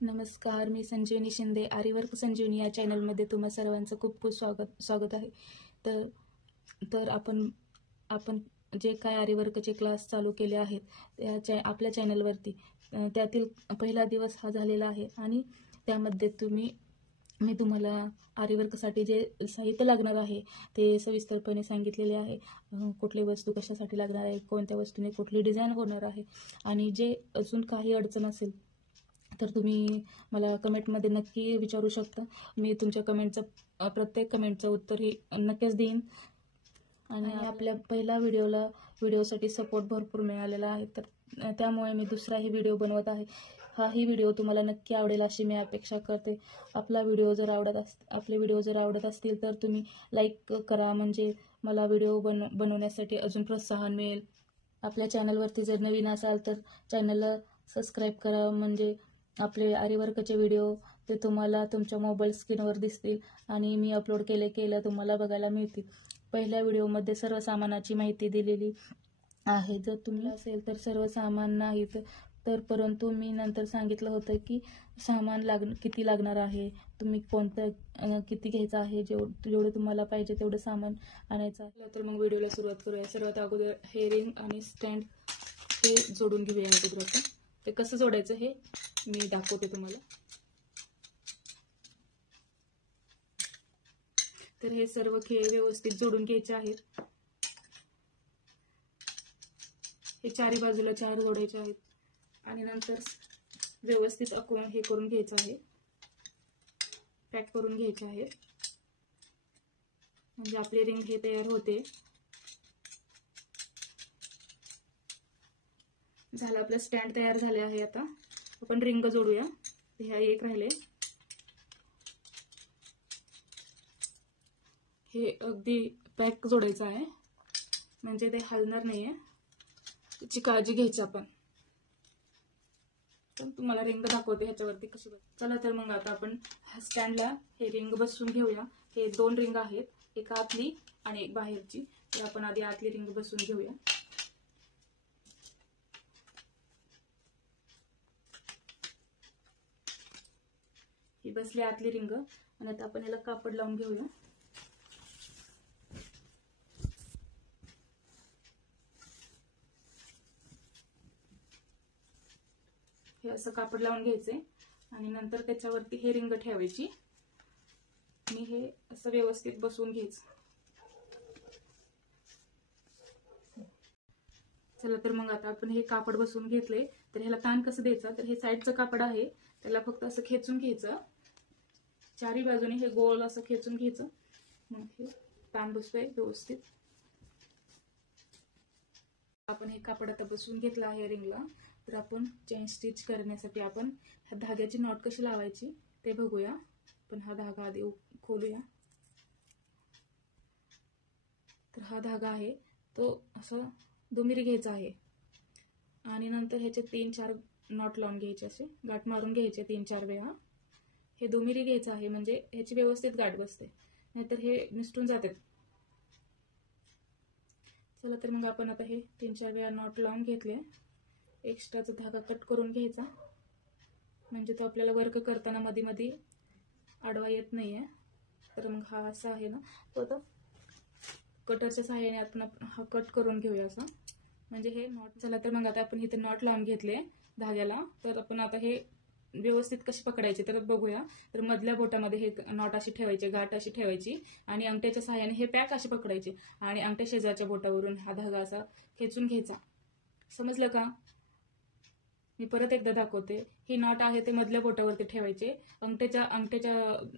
नमस्कार, मी संजीवनी शिंदे. आरीवर्क संजीवनी या चॅनलमध्ये तुम्हा सर्वांचं खूप खूप स्वागत आहे. तर आपण जे काय आरीवर्कचे क्लास चालू केले आहेत आपल्या चॅनलवरती, त्यातील पहिला दिवस हा झालेला आहे आणि त्यामध्ये मी तुम्हाला आरीवर्कसाठी जे साहित्य लागणार आहे ते सविस्तरपणे सांगितलेले आहे. कुठली वस्तू कशासाठी लागणार आहे, कोणत्या वस्तूने कुठली डिझाईन होणार आहे, आणि जे अजून काही अडचण असेल तर तुम्ही मला कमेंटमध्ये नक्की विचारू शकता. मी तुमच्या प्रत्येक कमेंटचं उत्तरही नक्कीच देईन. आणि आपल्या पहिल्या व्हिडिओसाठी सपोर्ट भरपूर मिळालेला आहे, तर त्यामुळे मी दुसराही व्हिडिओ बनवत आहे. हाही व्हिडिओ तुम्हाला नक्की आवडेल अशी मी अपेक्षा करते. आपले व्हिडिओ जर आवडत असतील तर तुम्ही लाईक करा, म्हणजे मला व्हिडिओ बनवण्यासाठी अजून प्रोत्साहन मिळेल. आपल्या चॅनलवरती जर नवीन असाल तर चॅनलला सबस्क्राईब करा, म्हणजे आपले आरीवर्कचे व्हिडिओ ते तुम्हाला तुमच्या मोबाईल स्क्रीनवर दिसतील आणि मी अपलोड केलं तुम्हाला बघायला मिळतील. पहिल्या व्हिडिओमध्ये सर्व सामानाची माहिती दिलेली आहे. जर तुम्ही असेल तर सर्व सामान नाहीत तर, परंतु मी नंतर सांगितलं होतं की सामान किती लागणार आहे, तुम्ही कोणतं किती घ्यायचं आहे, जेवढं तुम्हाला पाहिजे तेवढं सामान आणायचं आहे. तर मग व्हिडिओला सुरुवात करूया. सर्वात अगोदर हे रिंग आणि स्टँड हे जोडून घेऊया अगोदर आपण. ते कसं जोडायचं हे मी दाखवते तुम्हाला. तर हे सर्व खेळ व्यवस्थित जोडून घ्यायचे आहेत. हे चारी बाजूला 4 जोडायचे आहेत आणि नंतर व्यवस्थित हे करून घ्यायचं आहे, पॅक करून घ्यायचे आहे, म्हणजे आपली रिंग हे तयार होते. झालं, आपलं स्टँड तयार झाले आहे. आता आपण रिंग जोडूया. ह्या एक राहिले. हे अगदी पॅक जोडायचं आहे, म्हणजे ते हलणार नाहीये, त्याची काळजी घ्यायची आपण. पण तुम्हाला रिंग दाखवते ह्याच्यावरती कशी चला तर मग आता आपण स्टँडला हे रिंग बसवून घेऊया. हे 2 रिंग आहेत, एक आतली आणि एक बाहेरची. तर आपण आधी आतली रिंग बसवून घेऊया. ही बसली आतली रिंग आणि आता आपण याला कापड लावून घेऊया. हे असं कापड लावून घ्यायचे आणि नंतर त्याच्यावरती हे रिंग ठेवायची आणि हे असं व्यवस्थित बसवून घ्यायचं. चला तर मग आता आपण हे कापड बसवून घेतले. तर ह्याला ताण कसं द्यायचा, तर हे साईडचं कापड आहे, त्याला फक्त असं खेचून घ्यायचं, चारी बाजूने हे गोल असं खेचून घ्यायचं. मग हे ताण बसतोय व्यवस्थित. आपण हे कापड आता बसवून घेतलं आहे रिंगला. तर आपण चेन स्टिच करण्यासाठी आपण ह्या धाग्याची नॉट कशी लावायची ते बघूया. पण हा धागा आधी खोलूया. तर हा धागा आहे तो असं दुमिरी घ्यायचा आहे आणि नंतर ह्याचे 3-4 नॉट लावून घ्यायचे, असे गाठ मारून घ्यायचे 3-4 वेळा. हे दुमिरी घ्यायचं आहे, म्हणजे ह्याची व्यवस्थित गाठ बसते, नाहीतर हे निसटून जातात. चला तर मग आपण आता हे 3-4 वेळा नॉट लावून घेतले. एक्स्ट्राचा धागा कट करून घ्यायचा, म्हणजे तो आपल्याला वर्क करताना मध्ये मध्ये आडवा येत नाहीये. तर मग हा असा आहे ना, तो आता कटरच्या सहाय्याने आपण हा कट करून घेऊया असा, म्हणजे हे नॉट. चला तर मग आता आपण इथे नॉट लावून घेतले धाग्याला. तर आपण आता हे व्यवस्थित कशी पकडायचे तर बघूया. तर मधल्या बोटामध्ये हे नॉट अशी ठेवायची, गाठ अशी ठेवायची आणि अंगठ्याच्या सहाय्याने हे पॅक अशी पकडायचे आणि अंगठ्या शेजारच्या बोटावरून हा धागा असा खेचून घ्यायचा. समजलं का? मी परत एकदा दाखवते. ही नॉट आहे ते मधल्या बोटावरती ठेवायचे, अंगठ्याच्या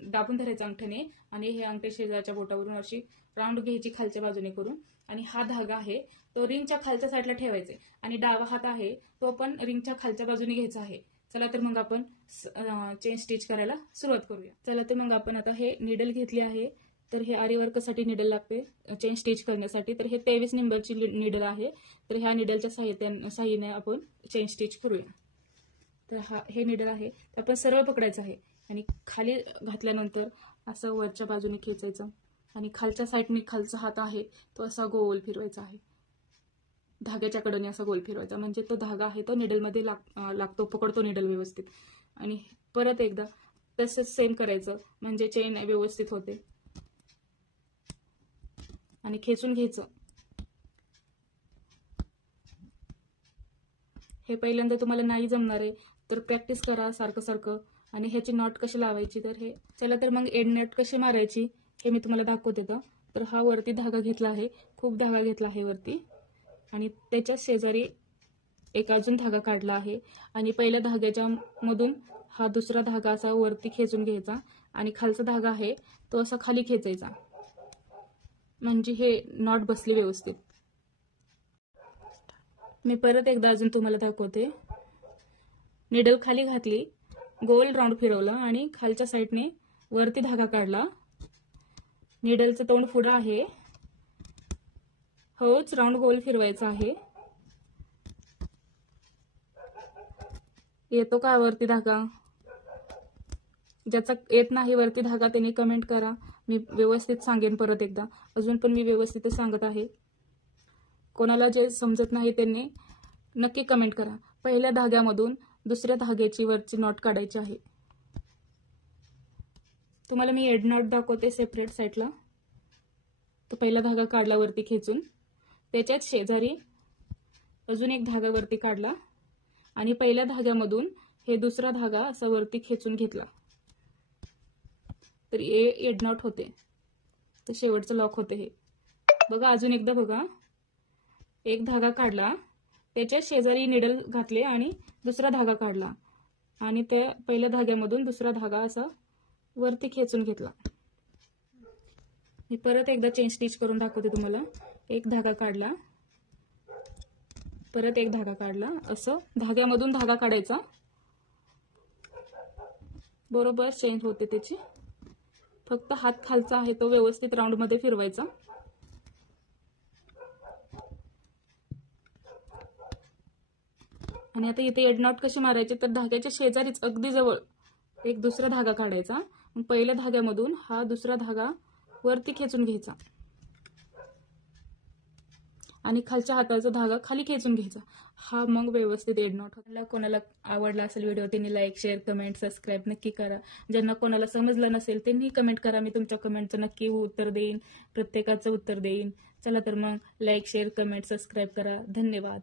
दाबून धरायचं अंगठ्याने आणि हे अंगठ्या शेजारच्या बोटावरून अशी राऊंड घ्यायची खालच्या बाजूने करून. आणि हा धागा आहे तो रिंगच्या खालच्या साईडला ठेवायचे आणि डावा हात आहे तो पण रिंगच्या खालच्या बाजूने घ्यायचा आहे. चला तर मग आपण चेन स्टिच करायला सुरुवात करूया. चला तर मग आपण आता हे निडल घेतली आहे. तर हे आरीवर्कसाठी निडल लागते चेन स्टिच करण्यासाठी. तर हे 23 नंबरची निडल आहे. तर ह्या निडलच्या साह्याने आपण चेन स्टिच करूया. तर हे निडल आहे तर आपण सरळ पकडायचं आहे आणि खाली घातल्यानंतर असं वरच्या बाजूने खेचायचं आणि खालच्या साईडने खालचा हात आहे तो असा गोल फिरवायचा आहे, धाग्याच्या कडेने असा गोल फिरवायचा, म्हणजे तो धागा आहे तो निडलमध्ये लागतो, पकडतो निडल व्यवस्थित. आणि परत एकदा तसंच सेम करायचं, म्हणजे चेन व्यवस्थित होते. आणि खेचून घ्यायचं. हे पहिल्यांदा तुम्हाला नाही जमणार आहे तर प्रॅक्टिस करा सारखं सारखं. आणि ह्याची नॉट कशी लावायची तर हे चला तर मग एंड नॉट कशी मारायची हे मी तुम्हाला दाखवते. तर हा वरती धागा घेतला आहे, खूप धागा घेतला आहे वरती, आणि त्याच्या शेजारी एक अजून धागा काढला आहे. आणि पहिल्या धाग्याच्या मधून हा दुसरा धागा असा वरती खेचून घ्यायचा आणि खालचा धागा आहे तो असा खाली खेचायचा, म्हणजे हे नॉट बसली व्यवस्थित. मी परत एकदा अजून तुम्हाला दाखवते. निडल खाली घातली, गोल राऊंड फिरवला आणि खालच्या साईडने वरती धागा काढला. निडलचं तोंड पुढं आहे, होच राऊंड गोल फिरवायचा आहे. येतो का वरती धागा? ज्याचा येत नाही वरती धागा त्यांनी कमेंट करा, मी व्यवस्थित सांगेन परत एकदा. अजून पण मी व्यवस्थित सांगत आहे. कोणाला जे समजत नाही त्यांनी नक्की कमेंट करा. पहिल्या धाग्यामधून दुसऱ्या धाग्याची वरची नॉट काढायची आहे. तुम्हाला मी एड नॉट दाखवते सेपरेट साईडला. तर पहिला धागा काढला वरती खेचून, त्याच्याच शेजारी अजून एक धागा वरती काढला आणि पहिल्या धाग्यामधून हे दुसरा धागा असा वरती खेचून घेतला, तर एड नॉट होते. तर शेवटचं लॉक होते हे बघा. अजून एकदा बघा, एक धागा काढला, त्याच्या शेजारी निडल घातले आणि दुसरा धागा काढला आणि त्या पहिल्या धाग्यामधून दुसरा धागा असा वरती खेचून घेतला. मी परत एकदा चेन स्टिच करून दाखवते तुम्हाला. एक धागा काढला, परत एक धागा काढला, असं धाग्यामधून धागा काढायचा, बरोबर चेंज होते त्याची. फक्त हात खालचा आहे तो व्यवस्थित राऊंड मध्ये फिरवायचा. आणि आता इथे एड नॉट कशी मारायची तर धाग्याच्या शेजारीच अगदी जवळ एक दुसरा धागा काढायचा, पहिल्या धाग्यामधून हा दुसरा धागा वरती खेचून घ्यायचा आणि खालच्या हाताचा धागा खाली खेचून घ्यायचा. हा मग व्यवस्थित एड नॉट होता. कोणाला आवडला असेल व्हिडिओ त्यांनी लाईक, शेअर, कमेंट, सबस्क्राईब नक्की करा. ज्यांना कोणाला समजलं नसेल त्यांनी कमेंट करा, मी तुमच्या कमेंटचं नक्की उत्तर देईन, प्रत्येकाचं उत्तर देईन. चला तर मग लाईक, शेअर, कमेंट, सबस्क्राईब करा. धन्यवाद.